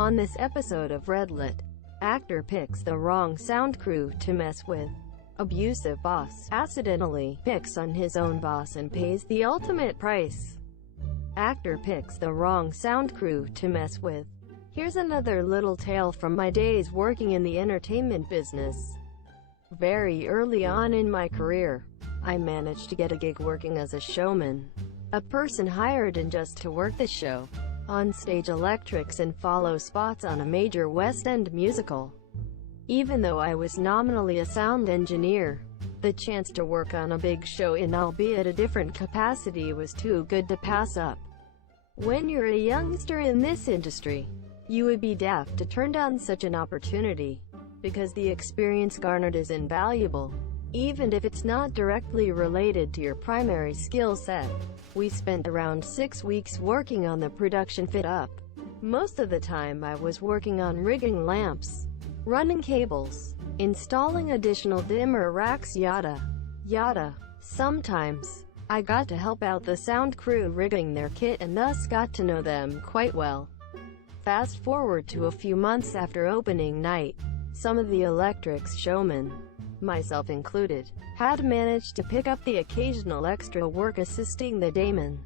On this episode of Redlit, actor picks the wrong sound crew to mess with. Abusive boss accidentally picks on his own boss and pays the ultimate price. Actor picks the wrong sound crew to mess with. Here's another little tale from my days working in the entertainment business. Very early on in my career, I managed to get a gig working as a showman. A person hired in just to work the show, on stage electrics and follow spots on a major West End musical. Even though I was nominally a sound engineer, the chance to work on a big show in albeit a different capacity was too good to pass up. When you're a youngster in this industry, you would be daft to turn down such an opportunity, because the experience garnered is invaluable, even if it's not directly related to your primary skill set. We spent around 6 weeks working on the production fit-up. Most of the time I was working on rigging lamps, running cables, installing additional dimmer racks, yada yada. Sometimes I got to help out the sound crew rigging their kit and thus got to know them quite well. Fast forward to a few months after opening night, some of the electrics showmen, myself included, had managed to pick up the occasional extra work assisting the Damon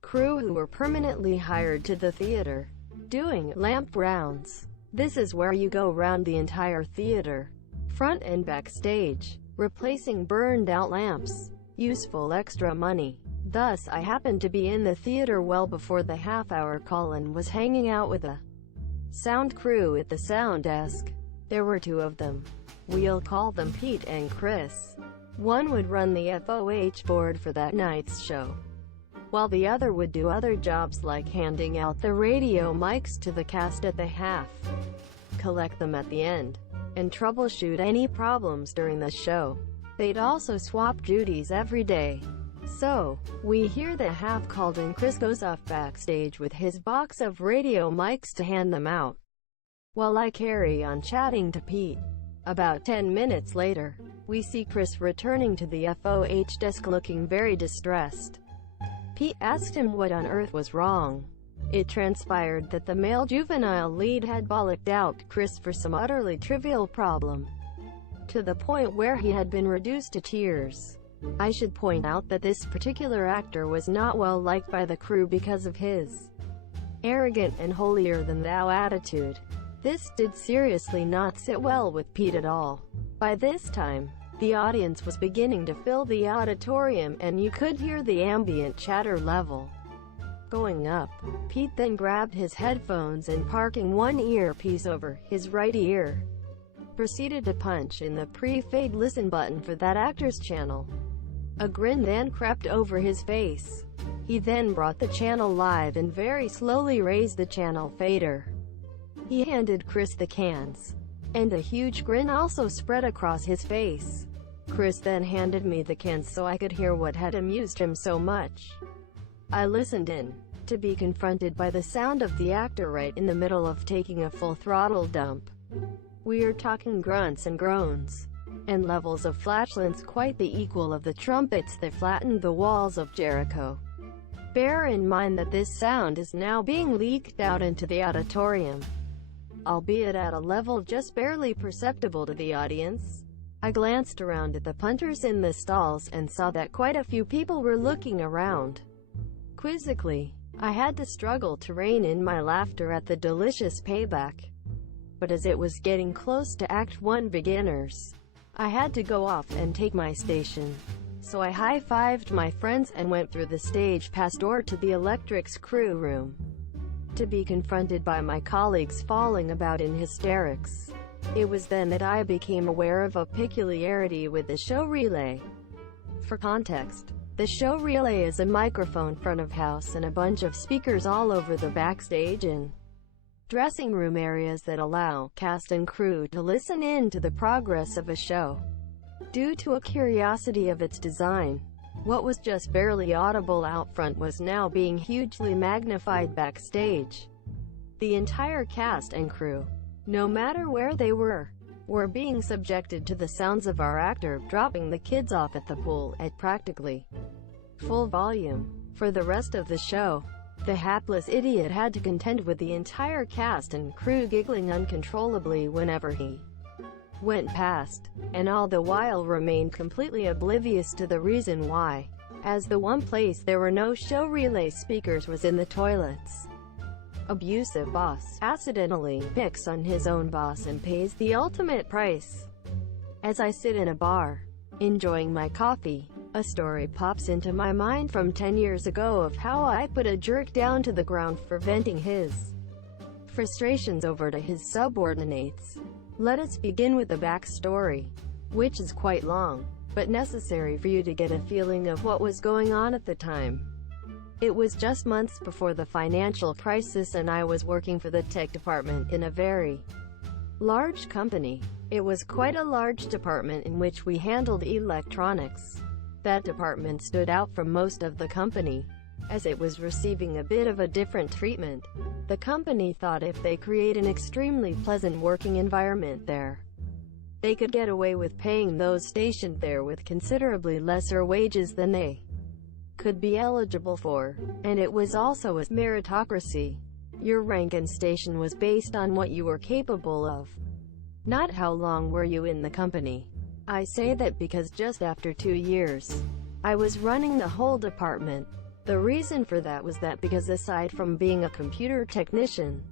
crew who were permanently hired to the theater, doing lamp rounds. This is where you go round the entire theater, front and backstage, replacing burned out lamps. Useful extra money. Thus I happened to be in the theater well before the half-hour call and was hanging out with a sound crew at the sound desk. There were two of them. We'll call them Pete and Chris. One would run the FOH board for that night's show, while the other would do other jobs like handing out the radio mics to the cast at the half, collect them at the end, and troubleshoot any problems during the show. They'd also swap duties every day. So, we hear the half called and Chris goes off backstage with his box of radio mics to hand them out, while I carry on chatting to Pete. About 10 minutes later, we see Chris returning to the FOH desk looking very distressed. Pete asked him what on earth was wrong. It transpired that the male juvenile lead had bollocked out Chris for some utterly trivial problem, to the point where he had been reduced to tears. I should point out that this particular actor was not well liked by the crew because of his arrogant and holier-than-thou attitude. This did seriously not sit well with Pete at all. By this time, the audience was beginning to fill the auditorium and you could hear the ambient chatter level going up. Pete then grabbed his headphones and parking one earpiece over his right ear, proceeded to punch in the pre-fade listen button for that actor's channel. A grin then crept over his face. He then brought the channel live and very slowly raised the channel fader. He handed Chris the cans, and a huge grin also spread across his face. Chris then handed me the cans so I could hear what had amused him so much. I listened in, to be confronted by the sound of the actor right in the middle of taking a full throttle dump. We're talking grunts and groans, and levels of flatulence quite the equal of the trumpets that flattened the walls of Jericho. Bear in mind that this sound is now being leaked out into the auditorium, albeit at a level just barely perceptible to the audience. I glanced around at the punters in the stalls and saw that quite a few people were looking around. Quizzically, I had to struggle to rein in my laughter at the delicious payback. But as it was getting close to Act 1 beginners, I had to go off and take my station. So I high-fived my friends and went through the stage pass door to the electrics crew room, to be confronted by my colleagues falling about in hysterics. It was then that I became aware of a peculiarity with the show relay. For context, the show relay is a microphone front of house and a bunch of speakers all over the backstage and dressing room areas that allow cast and crew to listen in to the progress of a show. Due to a curiosity of its design, what was just barely audible out front was now being hugely magnified backstage. The entire cast and crew, no matter where they were being subjected to the sounds of our actor dropping the kids off at the pool at practically full volume. For the rest of the show, The hapless idiot had to contend with the entire cast and crew giggling uncontrollably whenever he went past, and all the while remained completely oblivious to the reason why, as the one place there were no show relay speakers was in the toilets. Abusive boss accidentally picks on his own boss and pays the ultimate price. As I sit in a bar, enjoying my coffee, a story pops into my mind from 10 years ago of how I put a jerk down to the ground for venting his frustrations over to his subordinates. Let us begin with the backstory, which is quite long, but necessary for you to get a feeling of what was going on at the time. It was just months before the financial crisis and I was working for the tech department in a very large company. It was quite a large department in which we handled electronics. That department stood out from most of the company, as it was receiving a bit of a different treatment. The company thought if they create an extremely pleasant working environment there, they could get away with paying those stationed there with considerably lesser wages than they could be eligible for. And it was also a meritocracy. Your rank and station was based on what you were capable of, not how long were you in the company. I say that because just after 2 years, I was running the whole department. The reason for that was that because aside from being a computer technician,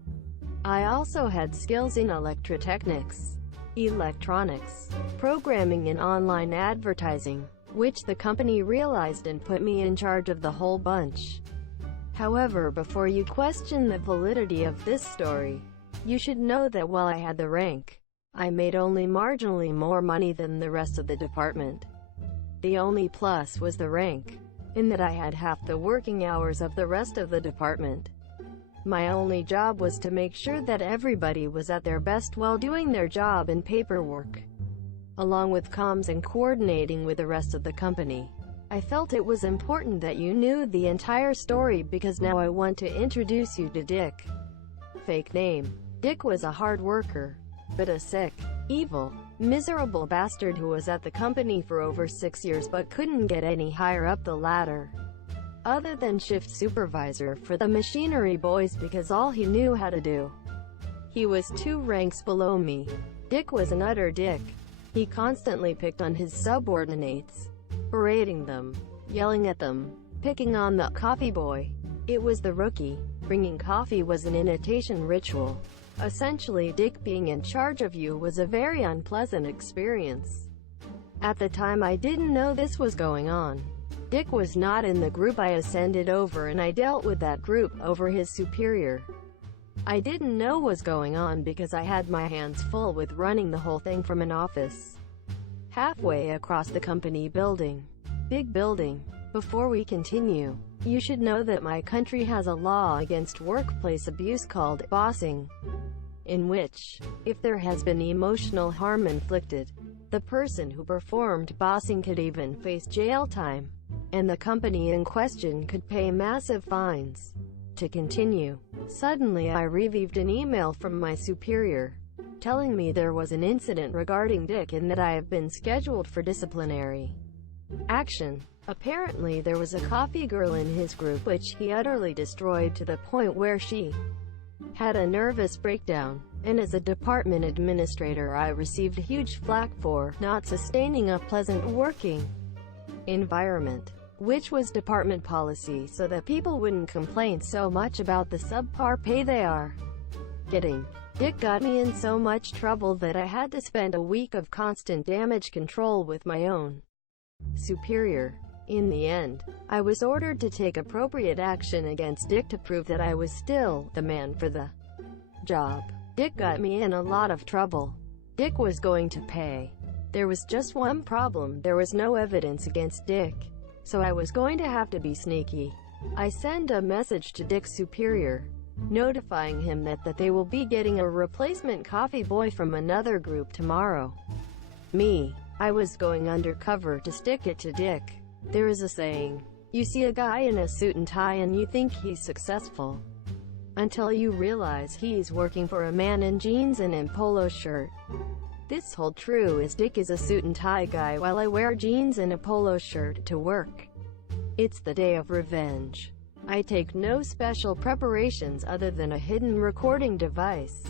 I also had skills in electrotechnics, electronics, programming and online advertising, which the company realized and put me in charge of the whole bunch. However, before you question the validity of this story, you should know that while I had the rank, I made only marginally more money than the rest of the department. The only plus was the rank, in that I had half the working hours of the rest of the department. My only job was to make sure that everybody was at their best while doing their job and paperwork, along with comms and coordinating with the rest of the company. I felt it was important that you knew the entire story because now I want to introduce you to Dick. Fake name. Dick was a hard worker, but a sick, evil, miserable bastard who was at the company for over 6 years but couldn't get any higher up the ladder, other than shift supervisor for the machinery boys, because all he knew how to do. He was 2 ranks below me. Dick was an utter dick. He constantly picked on his subordinates, berating them, yelling at them, picking on the coffee boy. It was the rookie. Bringing coffee was an initiation ritual. Essentially, Dick being in charge of you was a very unpleasant experience. At the time I didn't know this was going on. Dick was not in the group I ascended over and I dealt with that group over his superior. I didn't know what was going on because I had my hands full with running the whole thing from an office halfway across the company building. Big building. Before we continue, you should know that my country has a law against workplace abuse called bossing, in which, if there has been emotional harm inflicted, the person who performed bossing could even face jail time, and the company in question could pay massive fines. To continue, suddenly I received an email from my superior, telling me there was an incident regarding Dick and that I have been scheduled for disciplinary action. Apparently there was a coffee girl in his group which he utterly destroyed to the point where she had a nervous breakdown, and as a department administrator I received huge flack for not sustaining a pleasant working environment, which was department policy so that people wouldn't complain so much about the subpar pay they are getting. Dick got me in so much trouble that I had to spend a week of constant damage control with my own superior. In the end, I was ordered to take appropriate action against Dick to prove that I was still the man for the job. Dick got me in a lot of trouble. Dick was going to pay. There was just one problem: there was no evidence against Dick, so I was going to have to be sneaky. I send a message to Dick's superior, notifying him that they will be getting a replacement coffee boy from another group tomorrow. I was going undercover to stick it to Dick. There is a saying, you see a guy in a suit and tie and you think he's successful, until you realize he's working for a man in jeans and a polo shirt. This hold true as Dick is a suit and tie guy while I wear jeans and a polo shirt to work. It's the day of revenge. I take no special preparations other than a hidden recording device,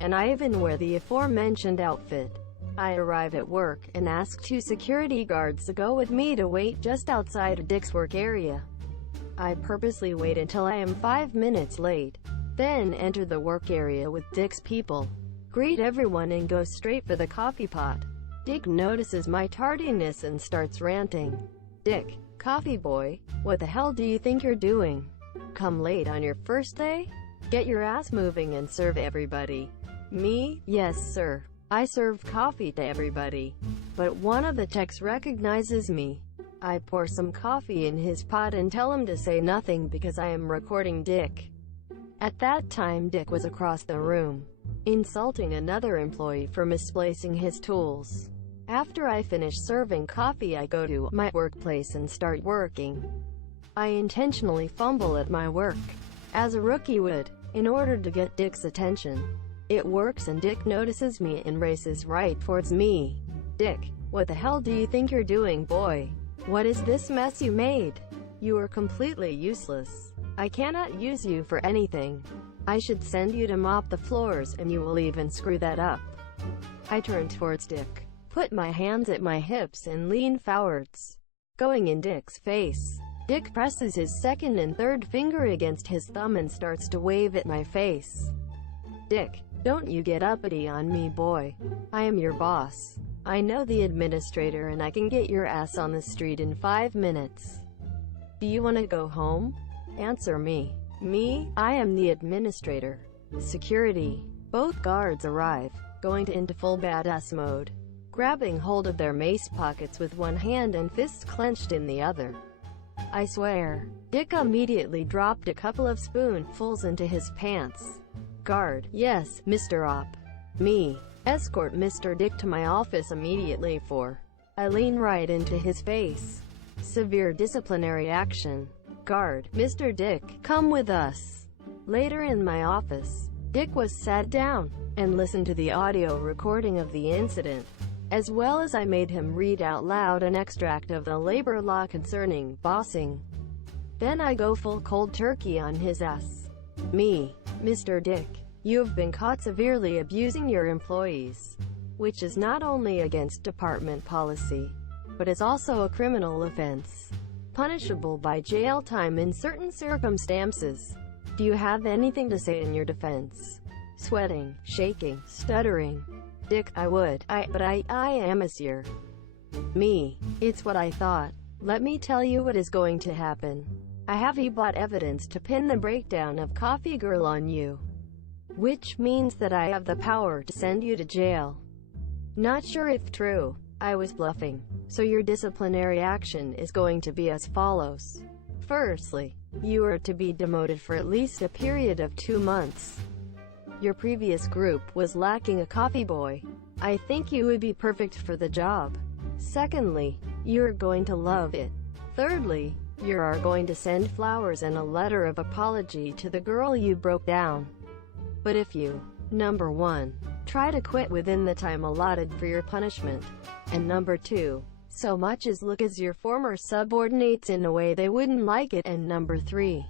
and I even wear the aforementioned outfit. I arrive at work and ask 2 security guards to go with me to wait just outside Dick's work area. I purposely wait until I am 5 minutes late, then enter the work area with Dick's people, greet everyone and go straight for the coffee pot. Dick notices my tardiness and starts ranting. Dick, coffee boy, what the hell do you think you're doing? Come late on your first day? Get your ass moving and serve everybody. Me? Yes, sir. I serve coffee to everybody. But one of the techs recognizes me. I pour some coffee in his pot and tell him to say nothing because I am recording Dick. At that time Dick was across the room, insulting another employee for misplacing his tools. After I finish serving coffee, I go to my workplace and start working. I intentionally fumble at my work, as a rookie would, in order to get Dick's attention. It works and Dick notices me and races right towards me. Dick, what the hell do you think you're doing, boy? What is this mess you made? You are completely useless. I cannot use you for anything. I should send you to mop the floors and you will even screw that up. I turn towards Dick, put my hands at my hips and lean forwards, going in Dick's face. Dick presses his second and third finger against his thumb and starts to wave at my face. Dick, don't you get uppity on me, boy. I am your boss. I know the administrator and I can get your ass on the street in 5 minutes. Do you want to go home? Answer me. Me? I am the administrator. Security. Both guards arrive, going into full badass mode, grabbing hold of their mace pockets with one hand and fists clenched in the other. I swear. Dick immediately dropped a couple of spoonfuls into his pants. Guard. Yes, Mr. Op. Me. Escort Mr. Dick to my office immediately for. I lean right into his face. Severe disciplinary action. Guard. Mr. Dick, come with us. Later in my office, Dick was sat down and listened to the audio recording of the incident, as well as I made him read out loud an extract of the labor law concerning bossing. Then I go full cold turkey on his ass. Me. Mr. Dick, you have been caught severely abusing your employees, which is not only against department policy, but is also a criminal offense, punishable by jail time in certain circumstances. Do you have anything to say in your defense? Sweating, shaking, stuttering. Dick, but I am, monsieur. Me. It's what I thought. Let me tell you what is going to happen. I have bought evidence to pin the breakdown of Coffee Girl on you, which means that I have the power to send you to jail. Not sure if true. I was bluffing. So your disciplinary action is going to be as follows. Firstly, you are to be demoted for at least a period of 2 months. Your previous group was lacking a coffee boy. I think you would be perfect for the job. Secondly, you're going to love it. Thirdly, you are going to send flowers and a letter of apology to the girl you broke down. But if you, number 1, try to quit within the time allotted for your punishment, and number 2, so much as look as your former subordinates in a way they wouldn't like it, and number 3,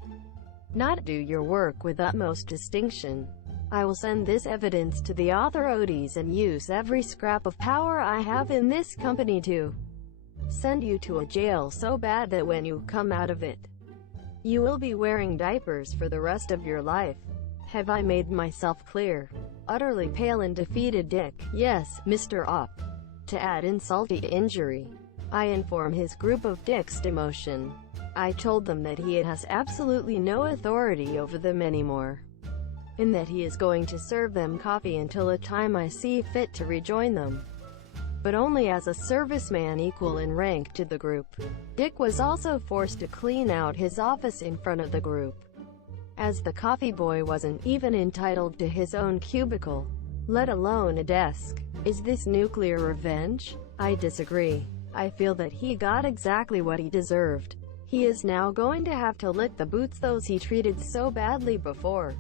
not do your work with utmost distinction, I will send this evidence to the authorities and use every scrap of power I have in this company to send you to a jail so bad that when you come out of it, you will be wearing diapers for the rest of your life. Have I made myself clear? Utterly pale and defeated Dick. Yes, Mr. Op. To add insult to injury, I inform his group of Dick's demotion. I told them that he has absolutely no authority over them anymore, and that he is going to serve them coffee until a time I see fit to rejoin them, but only as a serviceman equal in rank to the group. Dick was also forced to clean out his office in front of the group, as the coffee boy wasn't even entitled to his own cubicle, let alone a desk. Is this nuclear revenge? I disagree. I feel that he got exactly what he deserved. He is now going to have to lick the boots those he treated so badly before.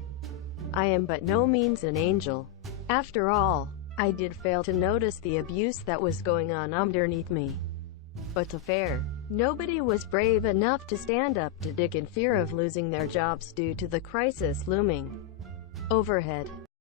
I am but no means an angel. After all, I did fail to notice the abuse that was going on underneath me. But to fair, Nobody was brave enough to stand up to Dick in fear of losing their jobs due to the crisis looming overhead.